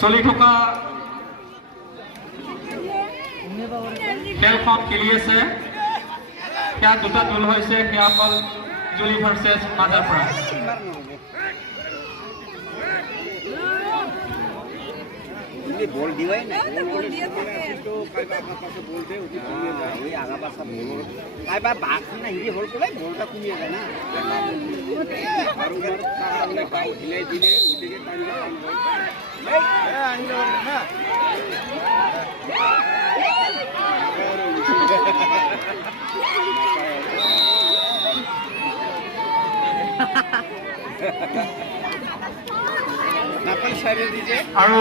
চলি থকা খেলখন খেলি আছে সেয়া দুটা দল হৈছে সেয়া হ'ল জুলি ভাৰ্চেছ মাজাৰপৰা বল দিওয়াই না বল দিয়ে থাকে তো কাইবা আপনা পাশে বলতে উঠি কমিয়ে যায় ওই আগা পাশা বল কাইবা বাক না হিরে হল করে বলটা কমিয়ে যায় না আর উনার কারণে গাও ঢিলে দিলে ওদিকে টাইলে এই আইলো না নাপাল সাইরে দিছে আৰু